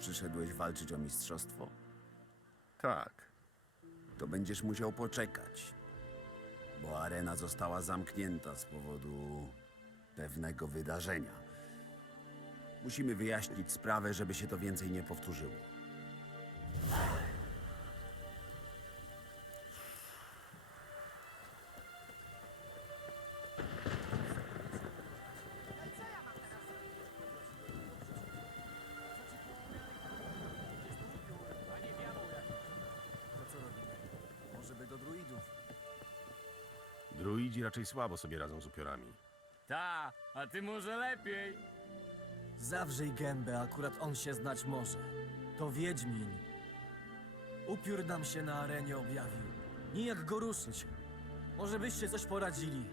Przyszedłeś walczyć o mistrzostwo? Tak. To będziesz musiał poczekać, bo arena została zamknięta z powodu pewnego wydarzenia. Musimy wyjaśnić sprawę, żeby się to więcej nie powtórzyło. Raczej słabo sobie radzą z upiorami. Ta, a ty może lepiej. Zawrzyj gębę, akurat on się znać może. To Wiedźmin. Upiór nam się na arenie objawił. Nijak go ruszyć. Może byście coś poradzili.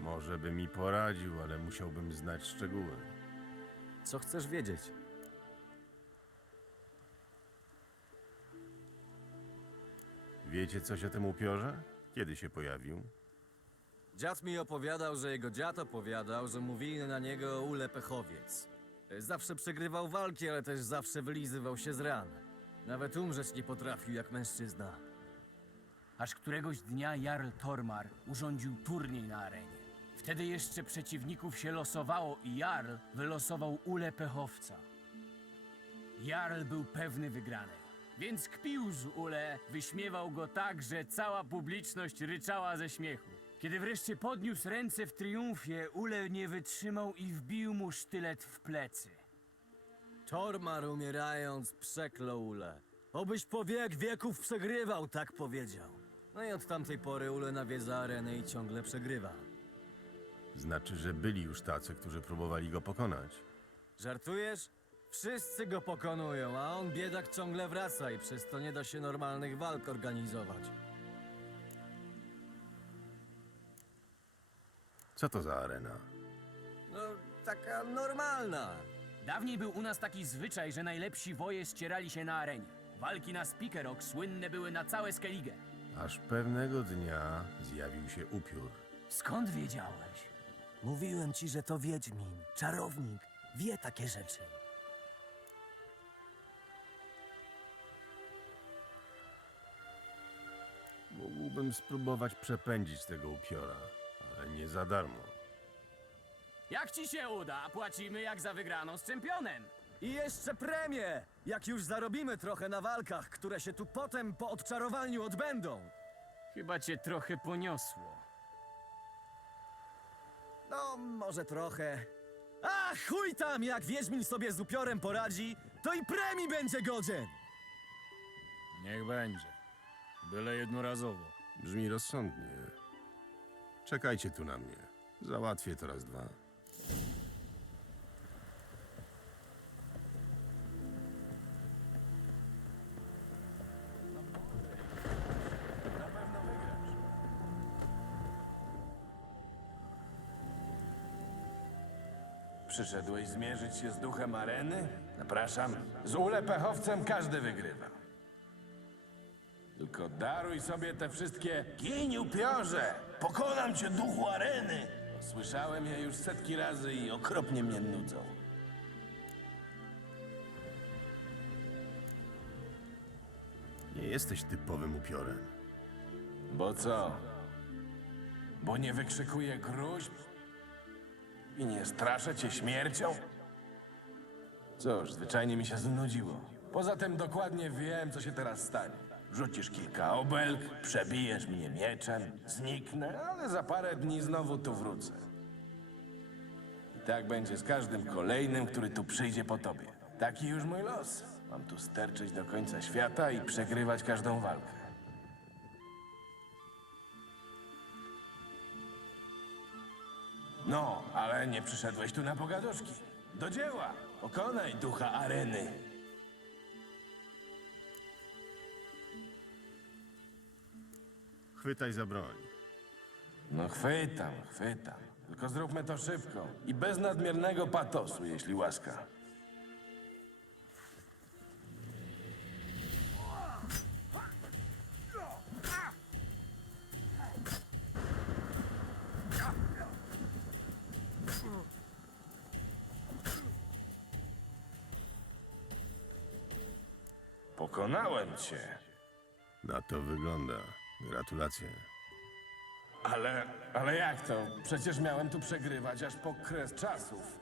Może by mi poradził, ale musiałbym znać szczegóły. Co chcesz wiedzieć? Wiecie coś o tym upiorze? Kiedy się pojawił? Dziad mi opowiadał, że jego dziad opowiadał, że mówili na niego ule pechowiec. Zawsze przegrywał walki, ale też zawsze wylizywał się z ran. Nawet umrzeć nie potrafił jak mężczyzna. Aż któregoś dnia Jarl Tormar urządził turniej na arenie. Wtedy jeszcze przeciwników się losowało i Jarl wylosował ulę pechowca. Jarl był pewny wygranej, więc kpił z ule, wyśmiewał go tak, że cała publiczność ryczała ze śmiechu. Kiedy wreszcie podniósł ręce w triumfie, ule nie wytrzymał i wbił mu sztylet w plecy. Tormar umierając przeklął ule. Obyś po wiek wieków przegrywał, tak powiedział. No i od tamtej pory ule nawiedza arenę i ciągle przegrywa. Znaczy, że byli już tacy, którzy próbowali go pokonać. Żartujesz? Wszyscy go pokonują, a on biedak ciągle wraca i przez to nie da się normalnych walk organizować. Co to za arena? No, taka normalna. Dawniej był u nas taki zwyczaj, że najlepsi woje ścierali się na arenie. Walki na Spikerok słynne były na całe Skellige. Aż pewnego dnia zjawił się upiór. Skąd wiedziałeś? Mówiłem ci, że to Wiedźmin, czarownik. Wie takie rzeczy. Mógłbym spróbować przepędzić tego upiora, ale nie za darmo. Jak ci się uda, płacimy jak za wygraną z czempionem. I jeszcze premię! Jak już zarobimy trochę na walkach, które się tu potem po odczarowaniu odbędą. Chyba cię trochę poniosło. No, może trochę. A chuj tam, jak Wiedźmin sobie z upiorem poradzi, to i premii będzie godzien! Niech będzie. Byle jednorazowo. Brzmi rozsądnie. Czekajcie tu na mnie. Załatwię to raz dwa. Przyszedłeś zmierzyć się z duchem areny? Zapraszam. Z ulepechowcem każdy wygrywa. Tylko daruj sobie te wszystkie Gin upiorze! Pokonam cię, duchu areny! Słyszałem je już setki razy i okropnie mnie nudzą. Nie jesteś typowym upiorem. Bo co? Bo nie wykrzykuję gruźb? I nie straszę cię śmiercią? Cóż, zwyczajnie mi się znudziło. Poza tym dokładnie wiem, co się teraz stanie. Rzucisz kilka obelg, przebijesz mnie mieczem, zniknę, ale za parę dni znowu tu wrócę. I tak będzie z każdym kolejnym, który tu przyjdzie po tobie. Taki już mój los. Mam tu sterczyć do końca świata i przegrywać każdą walkę. No, ale nie przyszedłeś tu na pogaduszki. Do dzieła! Pokonaj ducha areny! Chwytaj za broń. No chwytam, chwytam. Tylko zróbmy to szybko i bez nadmiernego patosu, jeśli łaska. Pokonałem cię. Na to wygląda. Gratulacje. Ale, ale jak to? Przecież miałem tu przegrywać aż po kres czasów.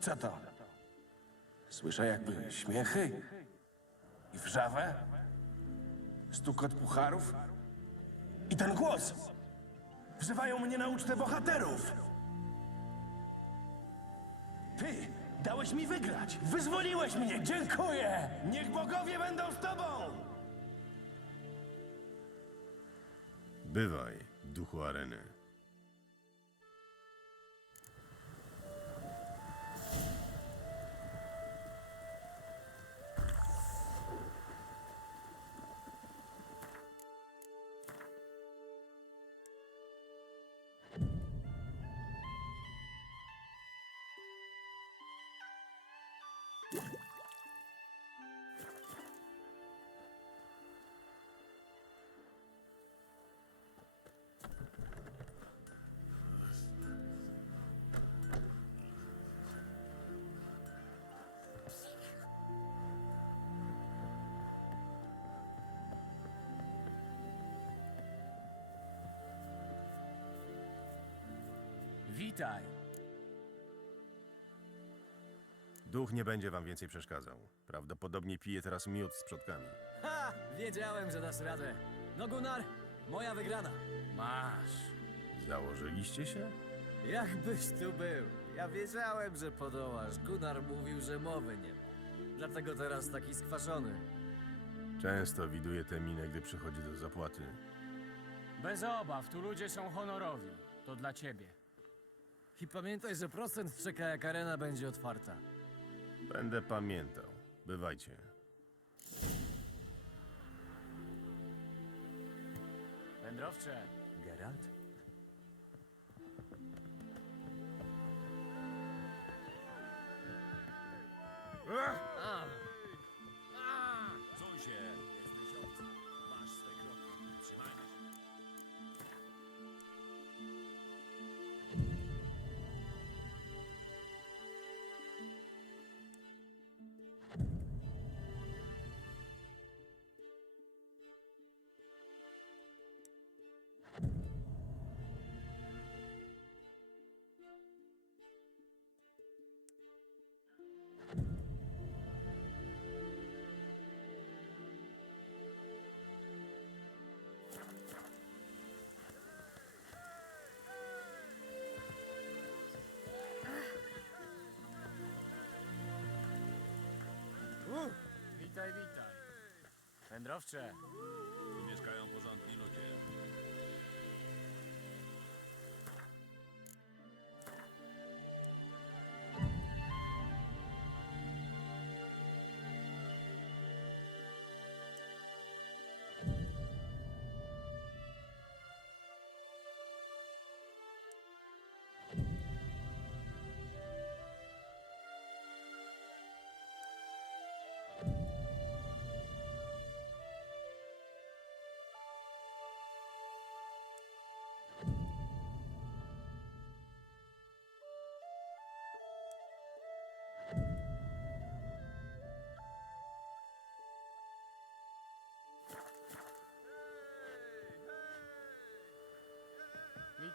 Co to? Słyszę jakby śmiechy i wrzawę, stukot pucharów i ten głos. Wzywają mnie na ucztę bohaterów. Ty dałeś mi wygrać. Wyzwoliłeś mnie. Dziękuję. Niech bogowie będą z tobą. Bywaj, duchu areny. Witaj. Duch nie będzie wam więcej przeszkadzał. Prawdopodobnie pije teraz miód z przodkami. Ha! Wiedziałem, że dasz radę. No Gunnar, moja wygrana. Masz. Założyliście się? Jakbyś tu był. Ja wiedziałem, że podołasz. Gunnar mówił, że mowy nie ma. Dlatego teraz taki skwaszony. Często widuję tę minę, gdy przychodzi do zapłaty. Bez obaw, tu ludzie są honorowi. To dla ciebie. I pamiętaj, że procent czeka, jak arena będzie otwarta. Będę pamiętał. Bywajcie. Wędrowcze. Geralt? Witaj, witaj. Wędrowcze.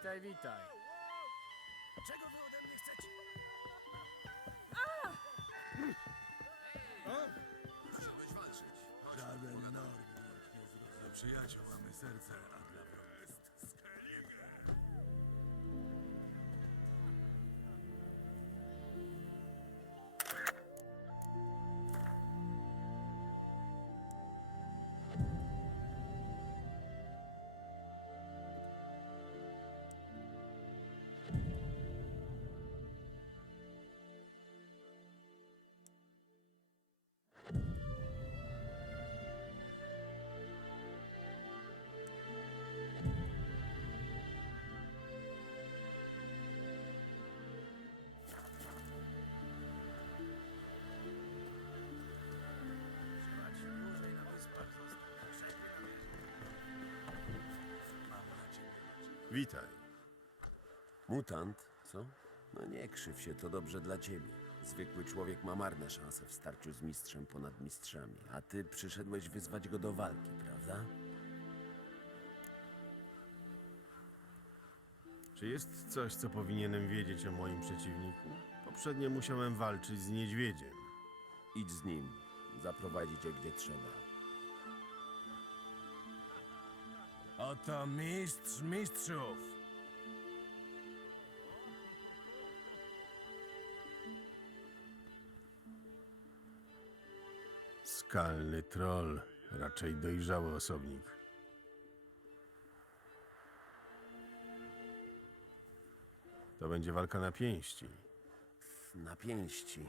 Witaj, witaj. Czego wy ode mnie chcecie? Żaden Norwid nie zrozumie. Do przyjaciół mamy serce, Witaj. Mutant, co? No nie krzyw się, to dobrze dla ciebie. Zwykły człowiek ma marne szanse w starciu z mistrzem ponad mistrzami, a ty przyszedłeś wyzwać go do walki, prawda? Czy jest coś, co powinienem wiedzieć o moim przeciwniku? Poprzednio musiałem walczyć z niedźwiedziem. Idź z nim, zaprowadzi cię gdzie trzeba. Oto mistrz mistrzów. Skalny troll, raczej dojrzały osobnik. To będzie walka na pięści. Na pięści.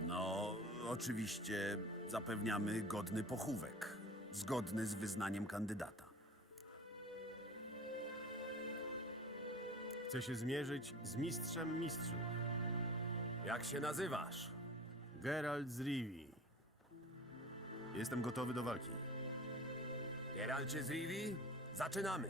No, oczywiście zapewniamy godny pochówek, zgodny z wyznaniem kandydata. Chcę się zmierzyć z mistrzem mistrzów. Jak się nazywasz? Geralt z Rivii. Jestem gotowy do walki. Geralcie z Rivi? Zaczynamy!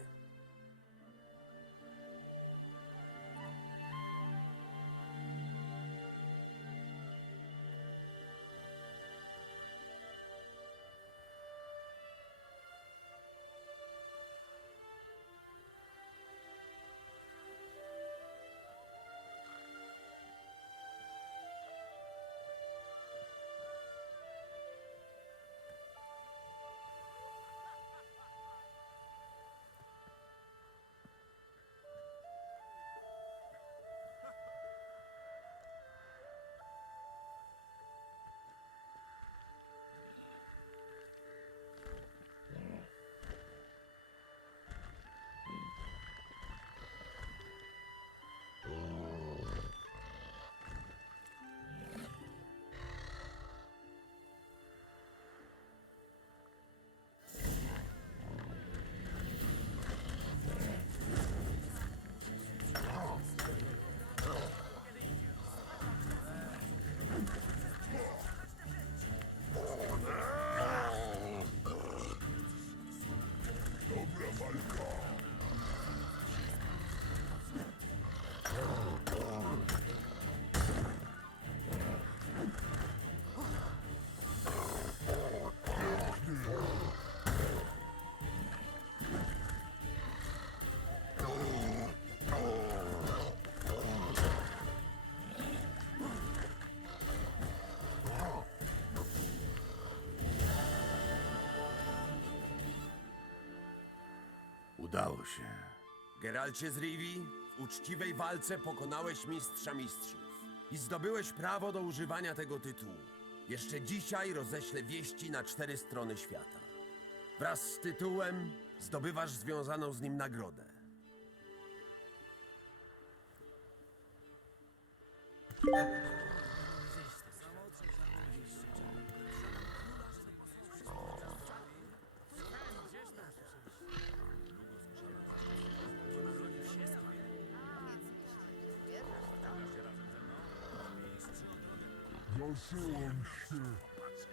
Udało się. Geralcie z Rivi, w uczciwej walce pokonałeś mistrza mistrzów i zdobyłeś prawo do używania tego tytułu. Jeszcze dzisiaj roześlę wieści na cztery strony świata. Wraz z tytułem zdobywasz związaną z nim nagrodę. Все, все,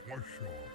все, все.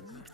Panique